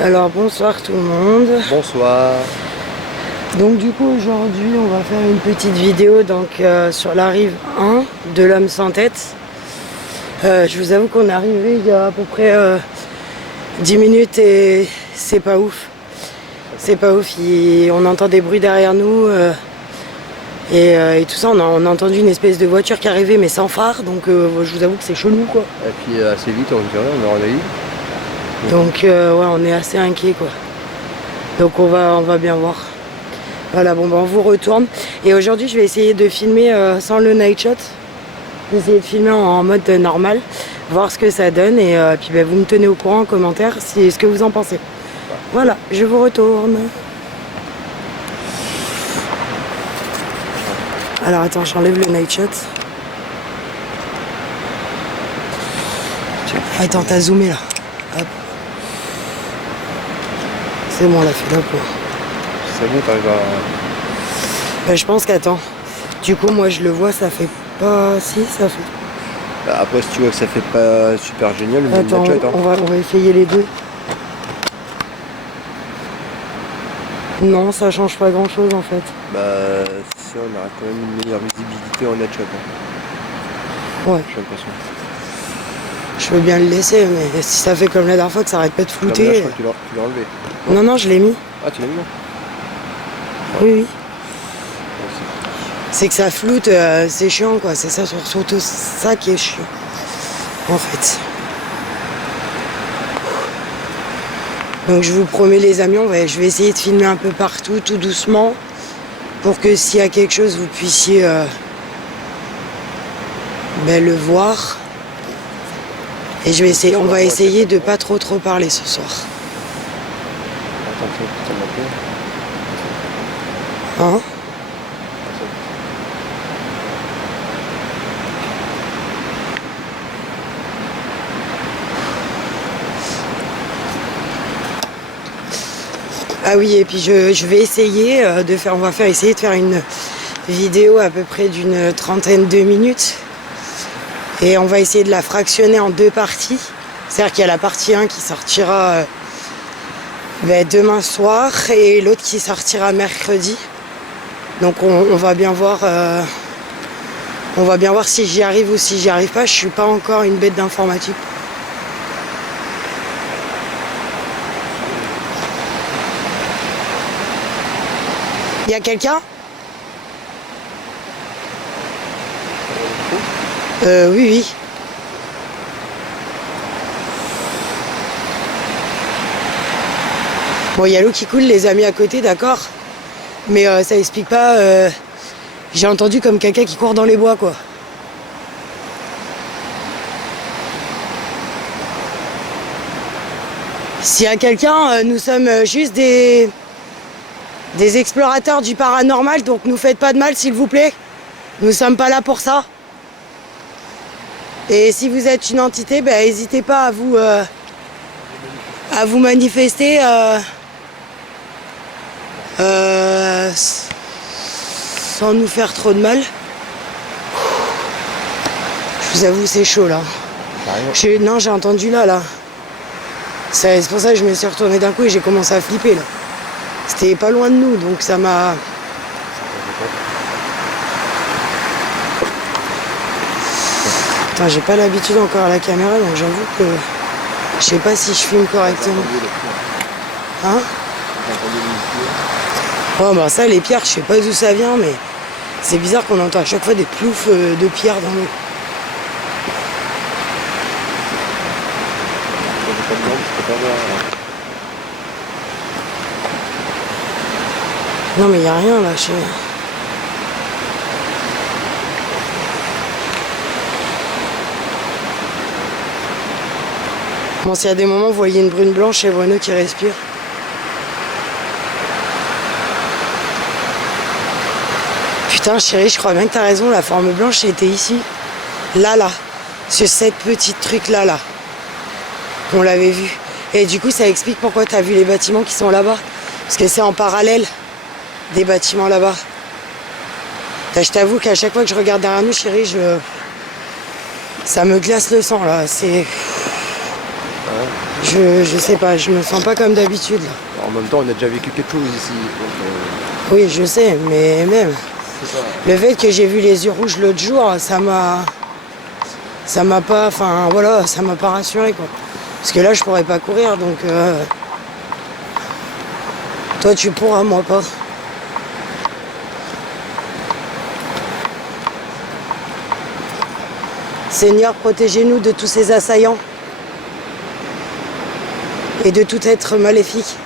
Alors bonsoir tout le monde. Bonsoir. Donc du coup aujourd'hui on va faire une petite vidéo sur la rive 1 de l'homme sans tête. Je vous avoue qu'on est arrivé il y a à peu près 10 minutes et c'est pas ouf. C'est pas ouf, on entend des bruits derrière nous et tout ça. On a entendu une espèce de voiture qui arrivait mais sans phare, donc je vous avoue que c'est chelou quoi. Et puis assez vite, on est réveillé. Donc ouais, on est assez inquiet quoi. Donc on va bien voir. Voilà, bon ben on vous retourne. Et aujourd'hui je vais essayer de filmer sans le night shot. Je vais essayer de filmer en mode normal, voir ce que ça donne et puis ben, vous me tenez au courant en commentaire ce que vous en pensez. Voilà, je vous retourne. Alors attends, j'enlève le night shot. Attends, t'as zoomé là. Hop. C'est bon, on l'a fait là quoi. C'est bon, t'arrives à... Ben, je pense qu'attends. Du coup, moi je le vois, ça fait pas... Si, ça fait... Bah, après, si tu vois que ça fait pas super génial, le Attends, night shot, hein. on va essayer les deux. Non, ça change pas grand chose en fait. Bah, si, on aura quand même une meilleure visibilité en night shot, hein. Ouais. J'ai l'impression. Je veux bien le laisser, mais si ça fait comme la dernière fois que ça arrête pas de Non, mais là, flouter... je crois que tu l'as enlevé. Non, je l'ai mis. Ah, tu l'as mis, non? Oui. Ouais, C'est que ça floute, c'est chiant quoi. C'est ça, surtout ça qui est chiant. En fait. Donc je vous promets les amis, je vais essayer de filmer un peu partout, tout doucement. Pour que s'il y a quelque chose, vous puissiez le voir. Et on va essayer de pas trop parler ce soir. attention, ça m'a fait. Hein? Ah oui, et puis je vais essayer essayer de faire une vidéo à peu près d'une trentaine de minutes. Et on va essayer de la fractionner en deux parties. C'est-à-dire qu'il y a la partie 1 qui sortira demain soir et l'autre qui sortira mercredi. Donc on va bien voir si j'y arrive ou si j'y arrive pas. Je suis pas encore une bête d'informatique. Il y a quelqu'un? Oui. Bon, il y a l'eau qui coule, les amis à côté, d'accord. Mais ça explique pas... j'ai entendu comme quelqu'un qui court dans les bois, quoi. S'il y a quelqu'un, nous sommes juste des explorateurs du paranormal, donc nous faites pas de mal, s'il vous plaît. Nous sommes pas là pour ça. Et si vous êtes une entité, n'hésitez pas à vous manifester sans nous faire trop de mal. Je vous avoue, c'est chaud là. Non, j'ai entendu là. C'est pour ça que je me suis retourné d'un coup et j'ai commencé à flipper là. C'était pas loin de nous, donc ça m'a... Attends, j'ai pas l'habitude encore à la caméra, donc j'avoue que je sais pas si je filme correctement. Hein? Oh bah ça, les pierres, je sais pas d'où ça vient, mais c'est bizarre qu'on entend à chaque fois des ploufs de pierres dans l'eau. Non mais y a rien là, Bon, s'il y a des moments, vous voyez une brune blanche et Bruno qui respire. Putain, chérie, je crois bien que t'as raison, la forme blanche était ici. Là. Sur cette petite truc là. On l'avait vu. Et du coup, ça explique pourquoi t'as vu les bâtiments qui sont là-bas. Parce que c'est en parallèle des bâtiments là-bas. Je t'avoue qu'à chaque fois que je regarde derrière nous, chérie, ça me glace le sang là. Je sais pas, je me sens pas comme d'habitude là. En même temps, on a déjà vécu quelque chose ici. Donc, Oui, je sais, mais même le fait que j'ai vu les yeux rouges l'autre jour, ça m'a pas, enfin voilà, ça m'a pas rassuré quoi. Parce que là, je pourrais pas courir, donc toi tu pourras, moi pas. Seigneur, protégez-nous de tous ces assaillants et de tout être maléfique.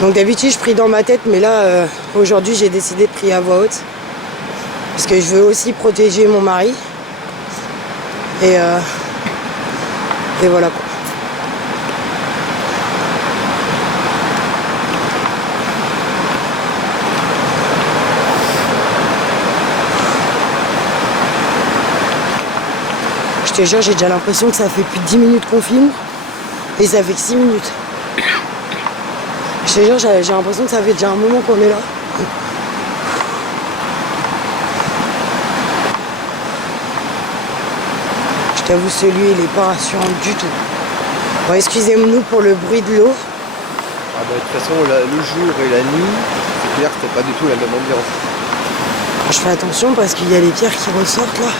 Donc d'habitude je prie dans ma tête, mais là aujourd'hui j'ai décidé de prier à voix haute parce que je veux aussi protéger mon mari et voilà quoi. Je te jure, j'ai déjà l'impression que ça fait plus de 10 minutes qu'on filme et ça fait que 6 minutes. Je te jure, j'ai l'impression que ça fait déjà un moment qu'on est là. Je t'avoue, celui il est pas rassurant du tout. Bon, excusez-nous pour le bruit de l'eau. Ah bah, de toute façon, le jour et la nuit, c'est clair que c'était pas du tout la même ambiance. Je fais attention parce qu'il y a les pierres qui ressortent là.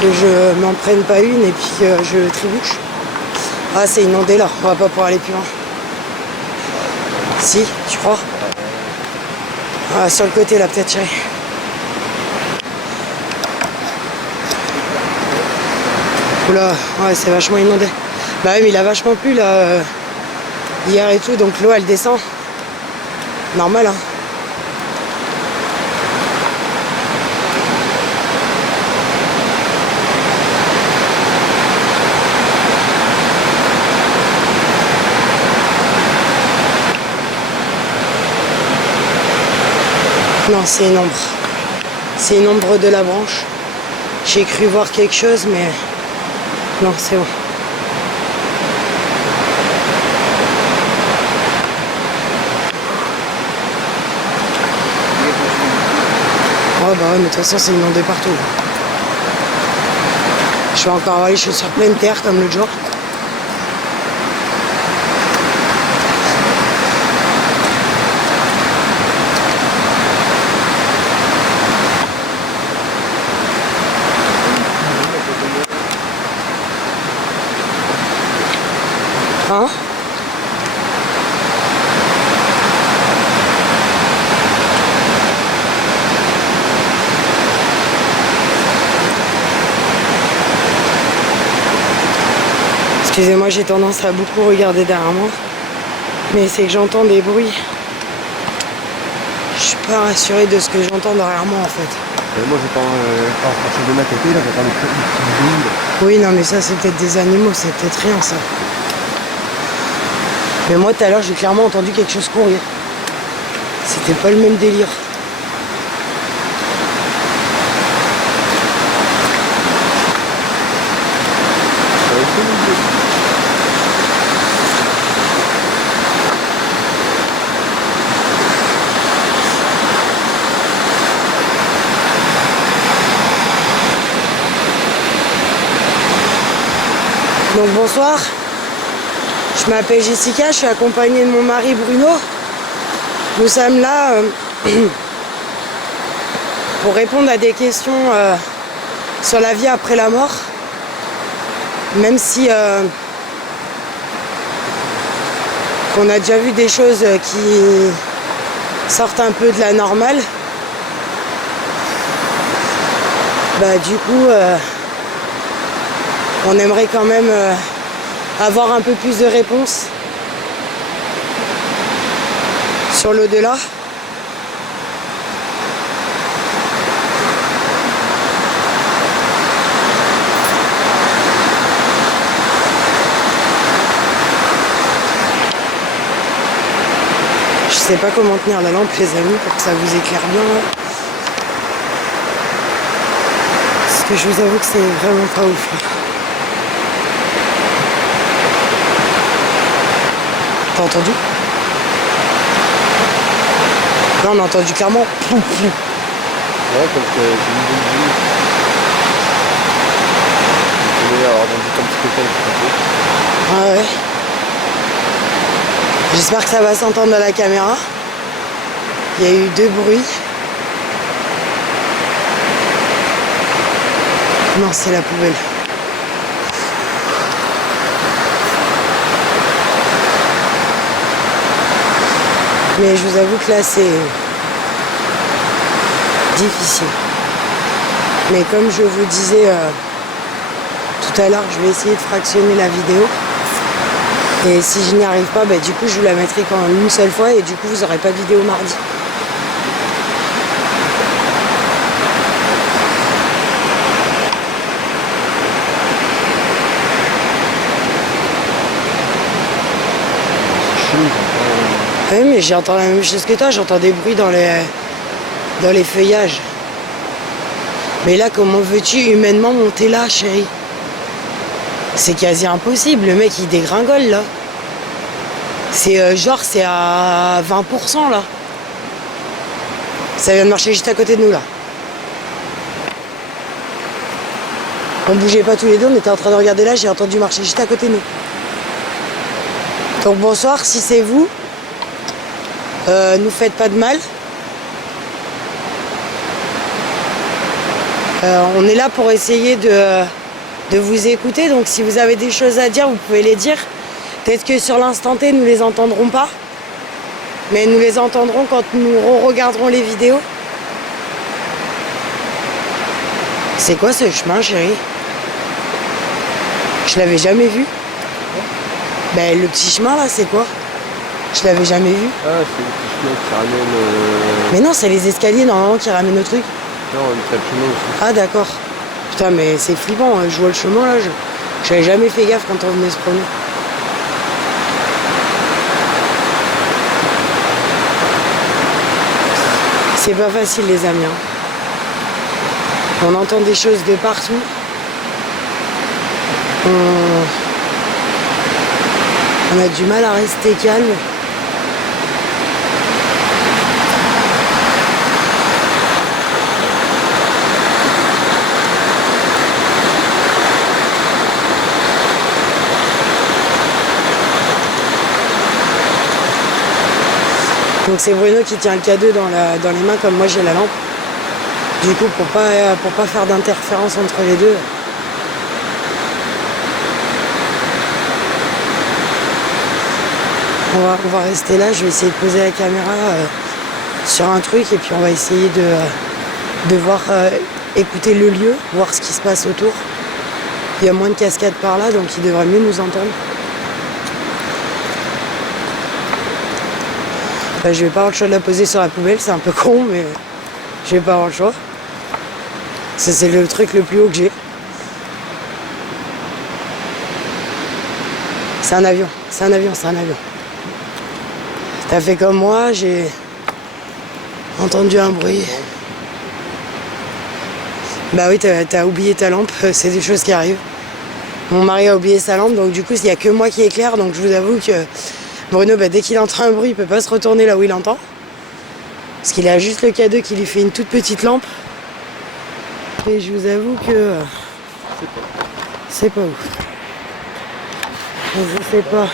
Que je m'en prenne pas une et puis que je trébuche. Ah, c'est inondé là, on va pas pouvoir aller plus loin. Si, tu crois? Ah, sur le côté là, peut-être, chérie. Oula, ouais, c'est vachement inondé. Bah oui, mais il a vachement plu là, hier et tout, donc l'eau elle descend. Normal, hein. Non, c'est une ombre. C'est une ombre de la branche. J'ai cru voir quelque chose, mais non, c'est bon. Oh bah ouais, mais de toute façon, c'est inondé partout. Je vais encore avoir les chaussures pleines de terre comme l'autre jour. Hein? Excusez-moi, j'ai tendance à beaucoup regarder derrière moi. Mais c'est que j'entends des bruits. Je suis pas rassurée de ce que j'entends derrière moi en fait. Moi j'entends, à partir de ma côté, là j'entends des petits bruits. Oui, non mais ça c'est peut-être des animaux, c'est peut-être rien ça. Mais moi tout à l'heure j'ai clairement entendu quelque chose courir. C'était pas le même délire. Donc bonsoir, je m'appelle Jessica, je suis accompagnée de mon mari Bruno. Nous sommes là pour répondre à des questions sur la vie après la mort. Même si on a déjà vu des choses qui sortent un peu de la normale. Bah du coup on aimerait quand même avoir un peu plus de réponses sur l'au-delà. Je sais pas comment tenir la lampe les amis pour que ça vous éclaire bien. Parce que je vous avoue que c'est vraiment pas ouf là. T'as entendu? Là on a entendu clairement. Ouais, comme que j'ai une bonne vue. rebondit un petit peu près. Ah ouais. J'espère que ça va s'entendre à la caméra. Il y a eu 2 bruits. Non, c'est la poubelle. Mais je vous avoue que là, c'est difficile. Mais comme je vous disais tout à l'heure, je vais essayer de fractionner la vidéo. Et si je n'y arrive pas, bah, du coup, je vous la mettrai quand même une seule fois et du coup, vous n'aurez pas de vidéo mardi. Oui, mais j'entends la même chose que toi, j'entends des bruits dans les feuillages. Mais là, comment veux-tu humainement monter là, chérie? C'est quasi impossible, le mec il dégringole là. C'est genre c'est à 20% là. Ça vient de marcher juste à côté de nous là. On bougeait pas tous les deux, on était en train de regarder là, j'ai entendu marcher juste à côté de nous. Donc bonsoir, si c'est vous, nous faites pas de mal. On est là pour essayer de vous écouter, donc si vous avez des choses à dire, vous pouvez les dire. Peut-être que sur l'instant T, nous les entendrons pas, mais nous les entendrons quand nous regarderons les vidéos. C'est quoi ce chemin, chérie? Je l'avais jamais vu. Ben, le petit chemin là, c'est quoi? Je l'avais jamais vu. Ah, c'est le petit chemin qui ramène... Mais non, c'est les escaliers normalement qui ramènent au truc. Non, on est le chemin aussi. Ah d'accord. Putain, mais c'est flippant, hein. Je vois le chemin là, j'avais jamais fait gaffe quand on venait se promener. C'est pas facile les amis. On entend des choses de partout. On a du mal à rester calme. Donc c'est Bruno qui tient le K2 dans les mains comme moi j'ai la lampe. Du coup pour pas faire d'interférence entre les deux. On va rester là, je vais essayer de poser la caméra sur un truc et puis on va essayer de voir, écouter le lieu, voir ce qui se passe autour. Il y a moins de cascades par là, donc il devrait mieux nous entendre. Enfin, je vais pas avoir le choix de la poser sur la poubelle, c'est un peu con, mais je vais pas avoir le choix. C'est le truc le plus haut que j'ai. C'est un avion, c'est un avion, c'est un avion. T'as fait comme moi, j'ai entendu un bruit. Bah oui, t'as oublié ta lampe, c'est des choses qui arrivent. Mon mari a oublié sa lampe, donc du coup, il n'y a que moi qui éclaire, donc je vous avoue que Bruno, bah, dès qu'il entend un bruit, il peut pas se retourner là où il entend. Parce qu'il a juste le K2 qui lui fait une toute petite lampe. Et je vous avoue que c'est pas ouf. Je sais pas.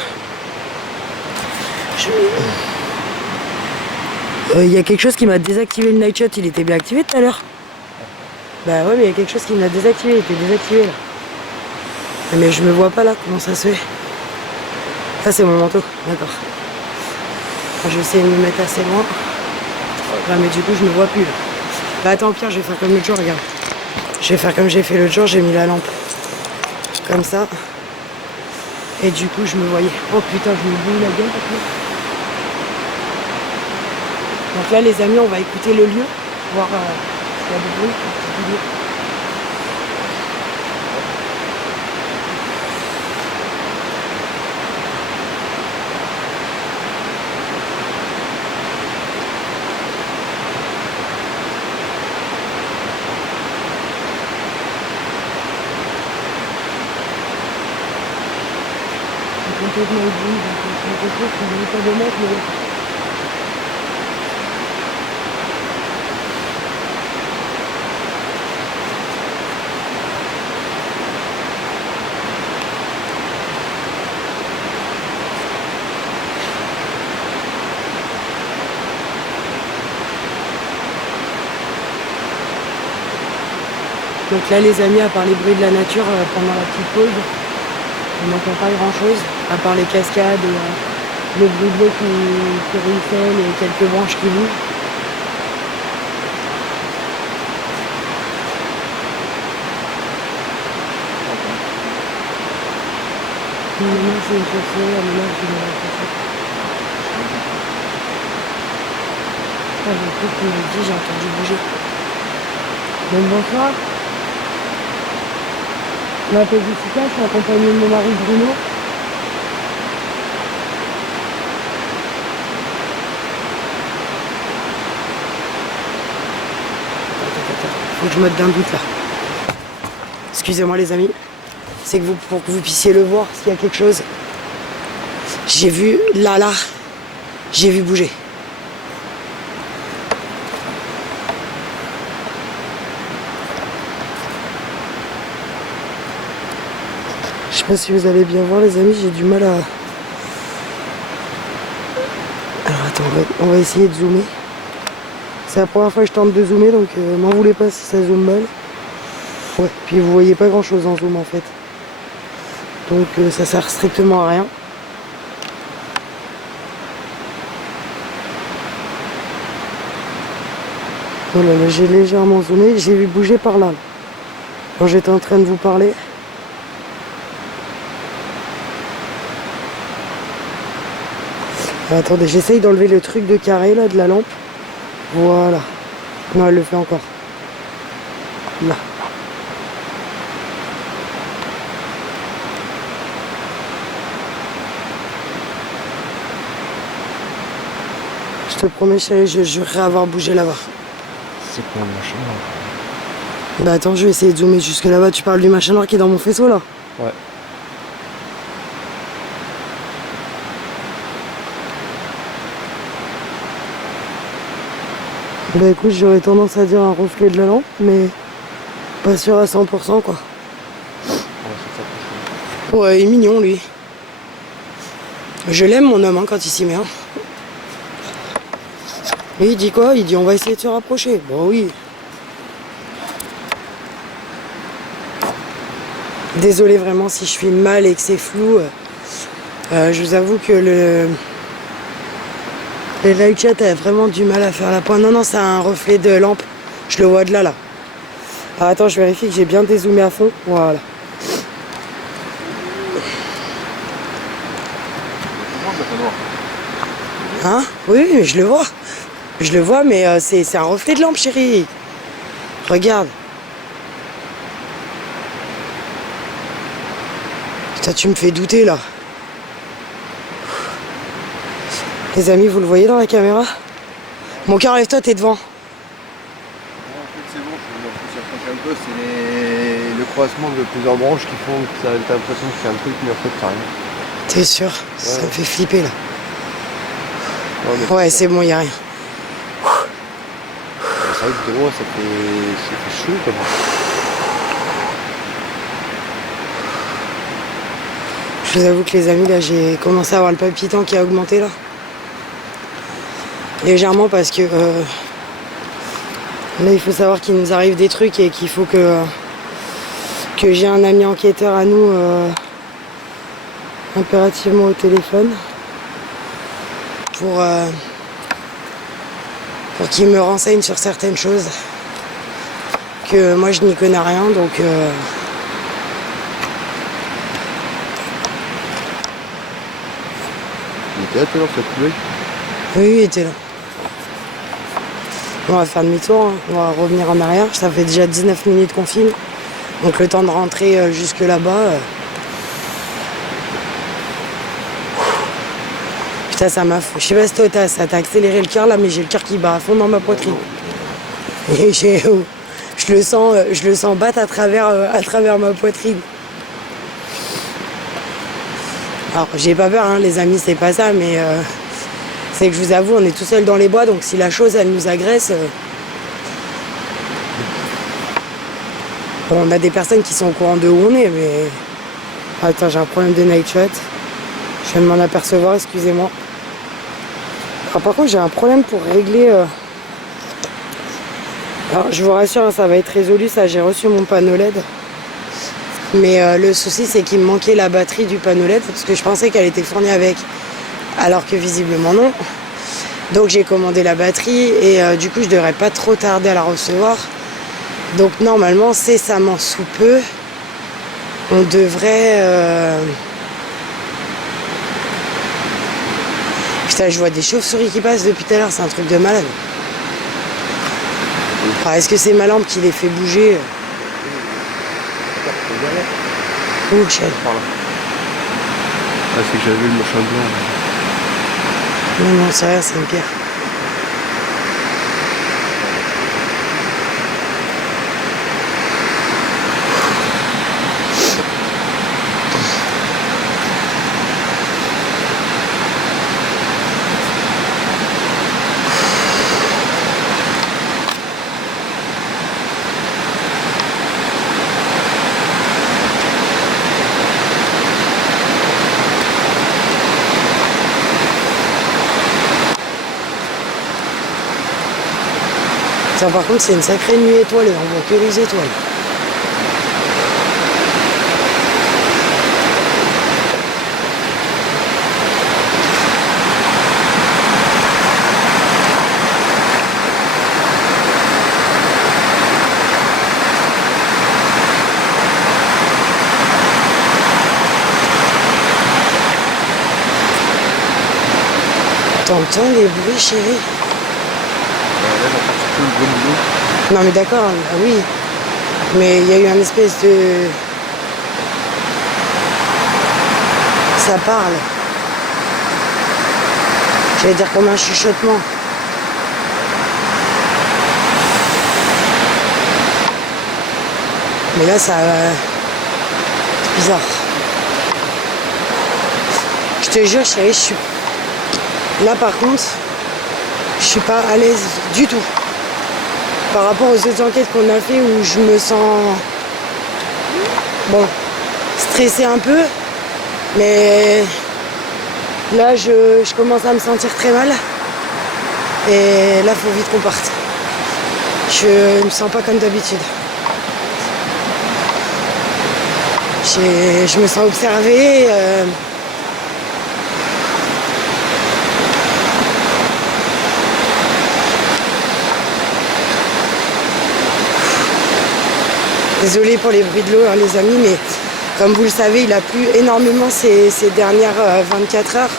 Il y a quelque chose qui m'a désactivé le night shot, il était bien activé tout à l'heure. Bah ouais, mais il y a quelque chose qui me l'a désactivé, il était désactivé là. Mais je me vois pas là, comment ça se fait? Ça c'est mon manteau, d'accord. Je vais essayer de me mettre assez loin. Là, mais du coup je me vois plus là. Bah attends, au pire je vais faire comme l'autre jour, regarde. Je vais faire comme j'ai fait l'autre jour, j'ai mis la lampe. Comme ça. Et du coup je me voyais. Oh putain, je me bouille la gueule maintenant. Donc là les amis, on va écouter le lieu, voir s'il y a du bruit. Complètement oublié, donc c'est quelque chose que je ne vais pas de mettre, mais... Donc là les amis, à part les bruits de la nature pendant la petite pause, on n'entend pas grand chose, à part les cascades, le bruit de l'eau qui ruisselle et quelques branches qui bougent. Maintenant c'est une chaussée, maintenant je vais la chaussée. Ah, j'ai cru qu'il m'a dit, j'ai entendu bouger. Donc bonsoir. Je m'appelle Jessica, je suis accompagnée de mon mari Bruno. Faut que je mette d'un doute là. Excusez-moi les amis. C'est que pour que vous puissiez le voir, s'il y a quelque chose. J'ai vu là, j'ai vu bouger. Je sais pas si vous allez bien voir les amis, j'ai du mal à... Alors attends, on va essayer de zoomer. C'est la première fois que je tente de zoomer, donc m'en voulez pas si ça zoome mal. Ouais, puis vous voyez pas grand chose en zoom en fait. Donc ça sert strictement à rien. Voilà, là j'ai légèrement zoomé, j'ai vu bouger par là. Quand j'étais en train de vous parler. Attendez, j'essaye d'enlever le truc de carré là de la lampe. Voilà. Non, elle le fait encore. Là. Je te promets chérie, je jurerai avoir bougé là-bas. C'est quoi le machin là? Bah attends, je vais essayer de zoomer jusque là-bas. Tu parles du machin noir qui est dans mon faisceau là? Ouais. Bah écoute, j'aurais tendance à dire un reflet de la lampe, mais pas sûr à 100% quoi. Ouais, il est mignon lui. Je l'aime mon homme hein, quand il s'y met. Hein. Et il dit quoi? Il dit on va essayer de se rapprocher. Bon oui. Désolé vraiment si je filme mal et que c'est flou. Je vous avoue que le live chat a vraiment du mal à faire la pointe. Non, non, c'est un reflet de lampe. Je le vois de là, là. Alors, attends, je vérifie que j'ai bien dézoomé à fond. Voilà. Hein? Oui, mais je le vois. Je le vois, mais c'est un reflet de lampe, chérie. Regarde. Putain, tu me fais douter, là. Les amis, vous le voyez dans la caméra? Mon cœur, lève-toi, t'es devant. En fait, c'est bon, je s'approche un peu, c'est le croisement de plusieurs branches qui font que t'as l'impression que c'est un truc, mais en fait, c'est rien. T'es sûr? Ouais. Ça me fait flipper, là. Ouais, c'est bon, y a rien. C'est vrai que de loin, ça fait chaud, comme ça. Je vous avoue que les amis, là, j'ai commencé à avoir le palpitant qui a augmenté, là. Légèrement parce que là il faut savoir qu'il nous arrive des trucs et qu'il faut que j'ai un ami enquêteur à nous impérativement au téléphone pour qu'il me renseigne sur certaines choses que moi je n'y connais rien donc Il était là tout à l'heure, ça coulait. oui, il était là. On va faire demi-tour, hein. On va revenir en arrière. Ça fait déjà 19 minutes qu'on filme. Donc le temps de rentrer jusque là-bas. Putain, ça m'a... Je sais pas si toi, ça t'a accéléré le cœur là, mais j'ai le cœur qui bat à fond dans ma poitrine. Et je le sens battre à travers ma poitrine. Alors, j'ai pas peur, hein, les amis, c'est pas ça, mais... c'est que je vous avoue, on est tout seul dans les bois, donc si la chose, elle nous agresse... Bon, on a des personnes qui sont au courant de où on est, mais... Attends, j'ai un problème de night shot. Je viens de m'en apercevoir, excusez-moi. Alors, par contre, j'ai un problème pour régler... Alors, je vous rassure, ça va être résolu, ça, j'ai reçu mon panneau LED. Mais le souci, c'est qu'il me manquait la batterie du panneau LED, parce que je pensais qu'elle était fournie avec, alors que visiblement non. Donc j'ai commandé la batterie et du coup je devrais pas trop tarder à la recevoir. Donc normalement cessamment sous peu on devrait Putain, je vois des chauves-souris qui passent depuis tout à l'heure, c'est un truc de malade. Enfin, est-ce que c'est ma lampe qui les fait bouger? Ouh, chien. Ah, c'est que j'avais vu le machin blanc. Non, c'est rien, c'est une pierre. Ça, par contre, c'est une sacrée nuit étoilée, on voit que les étoiles. T'entends les bruits, chérie? Non mais d'accord, ah oui. Mais il y a eu un espèce de... Ça parle. J'allais dire comme un chuchotement. Mais là ça... C'est bizarre. Je te jure chérie, je suis... Là par contre, je suis pas à l'aise du tout. Par rapport aux autres enquêtes qu'on a fait où je me sens... Bon, stressée un peu. Mais là je commence à me sentir très mal. Et là faut vite qu'on parte. Je me sens pas comme d'habitude. Je me sens observée. Désolée pour les bruits de l'eau, hein, les amis, mais comme vous le savez, il a plu énormément ces dernières 24 heures.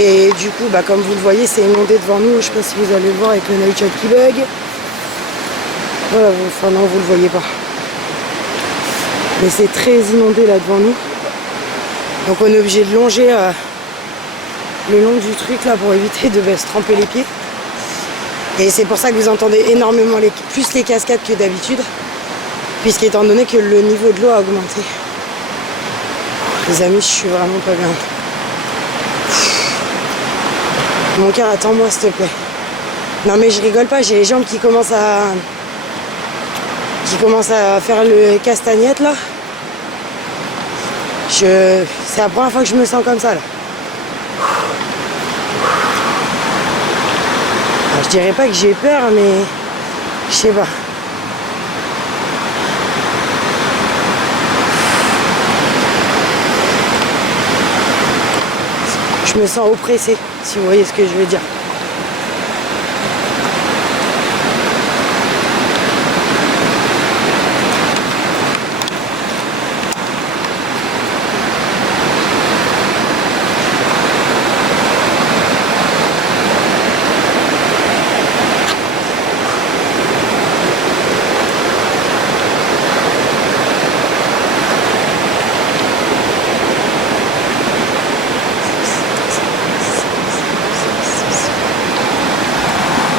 Et du coup, bah, comme vous le voyez, c'est inondé devant nous. Je ne sais pas si vous allez le voir avec le night shot qui bug. Voilà, enfin non, vous ne le voyez pas. Mais c'est très inondé là devant nous. Donc on est obligé de longer le long du truc là pour éviter de se tremper les pieds. Et c'est pour ça que vous entendez énormément plus les cascades que d'habitude, puisqu'étant donné que le niveau de l'eau a augmenté. Les amis, je suis vraiment pas bien. Mon cœur, attends-moi s'il te plaît. Non mais je rigole pas, j'ai les jambes qui commencent à faire le castagnette là. C'est la première fois que je me sens comme ça là. Alors, je dirais pas que j'ai peur, mais je sais pas. Je me sens oppressée, si vous voyez ce que je veux dire.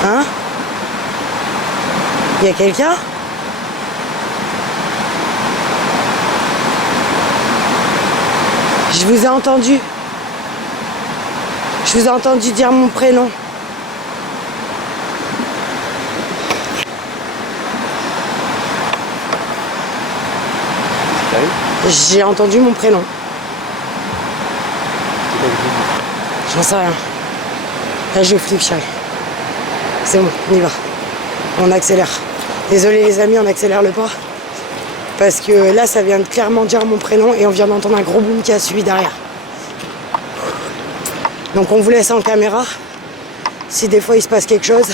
Hein? Il y a quelqu'un? Je vous ai entendu. Je vous ai entendu dire mon prénom. J'ai entendu mon prénom. J'en sais rien. Là je flippe, chérie. C'est bon, on y va. On accélère. Désolé les amis, on accélère le pas. Parce que là, ça vient de clairement dire mon prénom et on vient d'entendre un gros boom qui a suivi derrière. Donc on vous laisse en caméra. Si des fois il se passe quelque chose.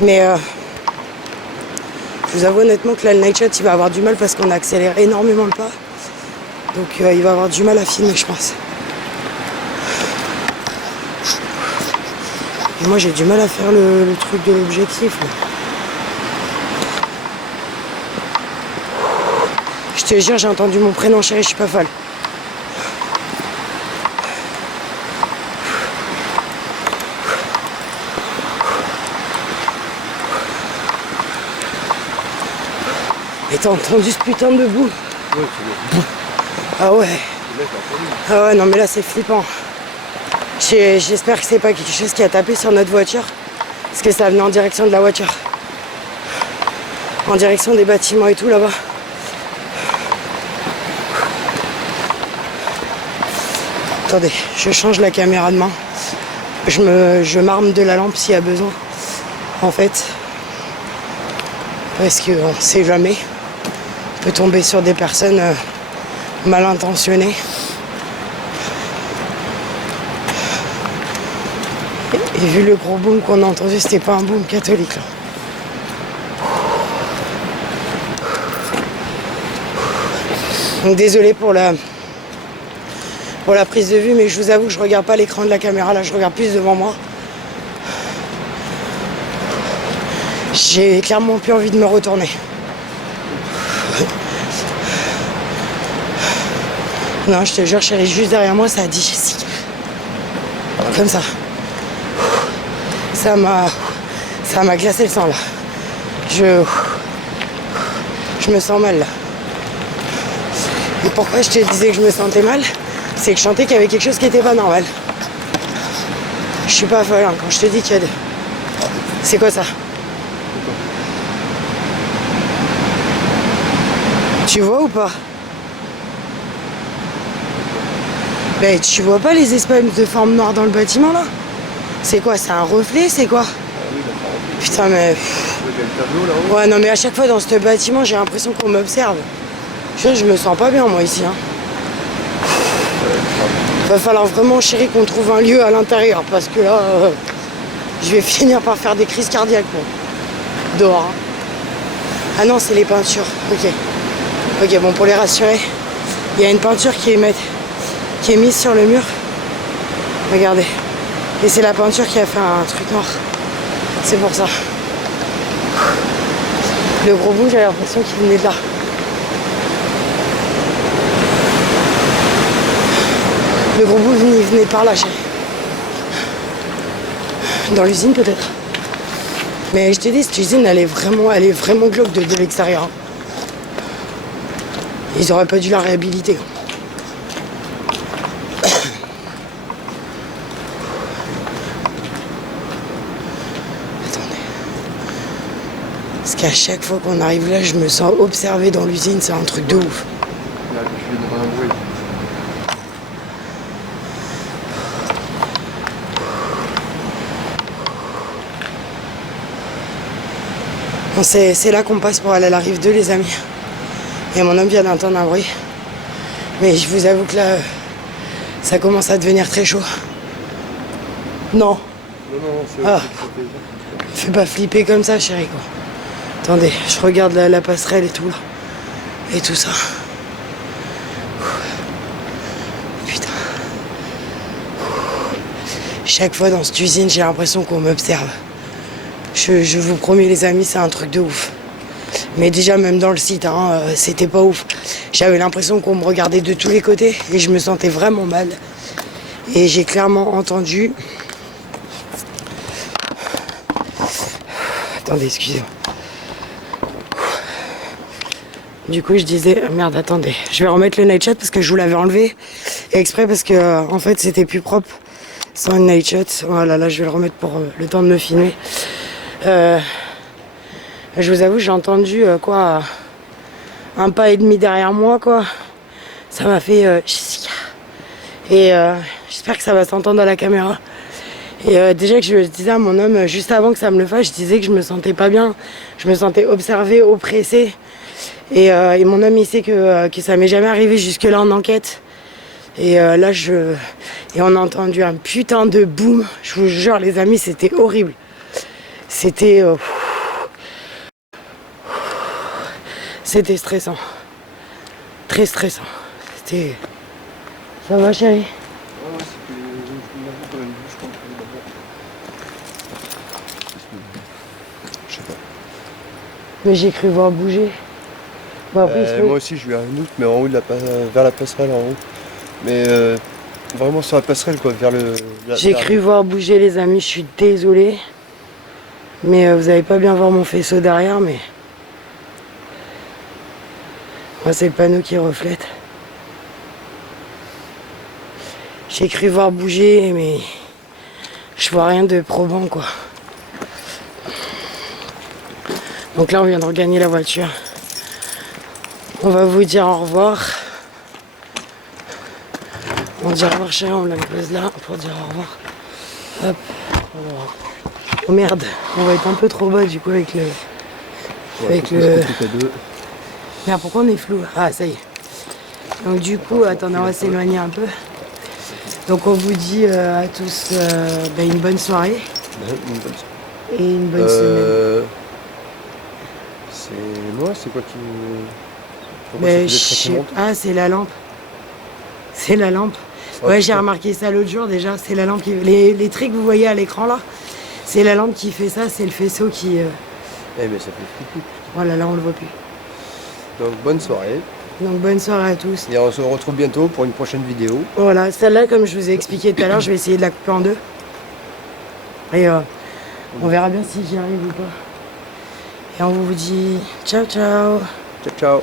Mais je vous avoue honnêtement que là, le Night Shot, il va avoir du mal parce qu'on accélère énormément le pas. Donc il va avoir du mal à filmer, je pense. Et moi, j'ai du mal à faire le truc de l'objectif. Je te jure, j'ai entendu mon prénom chéri, je suis pas folle. Et t'as entendu ce putain de bout? Ouais, c'est Ah ouais. bon. Ah ouais, non mais là c'est flippant. J'espère que c'est pas quelque chose qui a tapé sur notre voiture. Parce que ça venait en direction de la voiture. En direction des bâtiments et tout là-bas. Attendez, je change la caméra de main. Je m'arme de la lampe s'il y a besoin. En fait. Parce qu'on sait jamais. On peut tomber sur des personnes mal intentionnées. Et vu le gros boom qu'on a entendu, c'était pas un boom catholique là. Donc désolé pour la prise de vue, mais je vous avoue que je regarde pas l'écran de la caméra là, je regarde plus devant moi. J'ai clairement plus envie de me retourner. Non, je te jure chérie, juste derrière moi ça a dit Jessica. Comme ça. Ça m'a glacé le sang là. Je me sens mal là. Et pourquoi je te disais que je me sentais mal? C'est que je sentais qu'il y avait quelque chose qui était pas normal. Je suis pas folle hein, quand je te dis qu'il y a des... C'est quoi ça? Tu vois ou pas? Ben tu vois pas les espèces de formes noires dans le bâtiment là? C'est quoi? C'est un reflet? C'est quoi? Putain mais... Ouais non mais à chaque fois dans ce bâtiment j'ai l'impression qu'on m'observe. Je me sens pas bien moi ici hein. Va falloir vraiment chérie qu'on trouve un lieu à l'intérieur parce que là je vais finir par faire des crises cardiaques moi. Dehors hein. Ah non c'est les peintures. Ok bon pour les rassurer, il y a une peinture qui est mise sur le mur. Regardez. Et c'est la peinture qui a fait un truc noir. C'est pour ça. Le gros bout, j'ai l'impression qu'il venait de là. Le gros bout, il venait par là, chérie. Dans l'usine, peut-être. Mais je te dis, cette usine, elle est vraiment glauque de l'extérieur. Ils auraient pas dû la réhabiliter. Parce qu'à chaque fois qu'on arrive là, je me sens observé dans l'usine, c'est un truc de ouf. Là, je suis dans un bruit. Bon, c'est là qu'on passe pour aller à la rive 2, les amis. Et mon homme vient d'entendre un bruit. Mais je vous avoue que là, ça commence à devenir très chaud. Non. Non, c'est Ah. Fais pas flipper comme ça, chérie, quoi. Attendez, je regarde la passerelle et tout, là. Et tout ça. Putain. Chaque fois dans cette usine, j'ai l'impression qu'on m'observe. Je vous promets, les amis, c'est un truc de ouf. Mais déjà, même dans le site, hein, c'était pas ouf. J'avais l'impression qu'on me regardait de tous les côtés et je me sentais vraiment mal. Et j'ai clairement entendu... Attendez, excusez-moi. Du coup, je disais, merde, attendez, je vais remettre le night shot parce que je vous l'avais enlevé exprès parce que en fait, c'était plus propre sans une night shot. Voilà, là, je vais le remettre pour le temps de me filmer. Je vous avoue, j'ai entendu quoi, un pas et demi derrière moi, quoi. Ça m'a fait Jessica. Et j'espère que ça va s'entendre à la caméra. Et déjà que je disais à mon homme, juste avant que ça me le fasse, je disais que je me sentais pas bien. Je me sentais observée, oppressée. Et mon homme, il sait que ça m'est jamais arrivé jusque-là en enquête. Et là, et on a entendu un putain de boom. Je vous jure, les amis, c'était horrible. C'était... C'était stressant. Très stressant. C'était... Ça va, chérie? Ouais, c'était quand même, je crois. Je sais pas. Mais j'ai cru voir bouger. Bon, après, Moi aussi, j'ai eu un doute, mais en haut vers la passerelle en haut. Mais vraiment sur la passerelle, quoi, vers le. J'ai cru voir bouger, les amis, je suis désolée. Mais vous avez pas bien voir mon faisceau derrière, mais... Moi, c'est le panneau qui reflète. J'ai cru voir bouger, mais... Je vois rien de probant, quoi. Donc là, on vient de regagner la voiture. On va vous dire au revoir. On dit au revoir, chérie, on la pose là pour dire au revoir. Hop. Oh merde, on va être un peu trop bas du coup avec le... avec le... Merde, pourquoi on est flou? Ah, ça y est. Donc du coup, attendez, on va s'éloigner un peu. Donc on vous dit à tous une bonne soirée. Et une bonne semaine. C'est quoi qui... Pourquoi Ah, c'est la lampe. C'est la lampe. Ouais, j'ai remarqué ça l'autre jour déjà. C'est la lampe qui... Les traits que vous voyez à l'écran là, c'est la lampe qui fait ça. C'est le faisceau qui... Eh mais ça fait fou. Voilà, là on le voit plus. Donc bonne soirée. Donc bonne soirée à tous. Et on se retrouve bientôt pour une prochaine vidéo. Voilà, celle-là, comme je vous ai expliqué tout à l'heure, je vais essayer de la couper en deux. Et on verra bien si j'y arrive ou pas. Et on vous dit ciao ciao. Ciao ciao.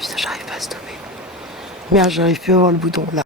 Putain, j'arrive pas à stopper. Merde, j'arrive plus à voir le bouton là.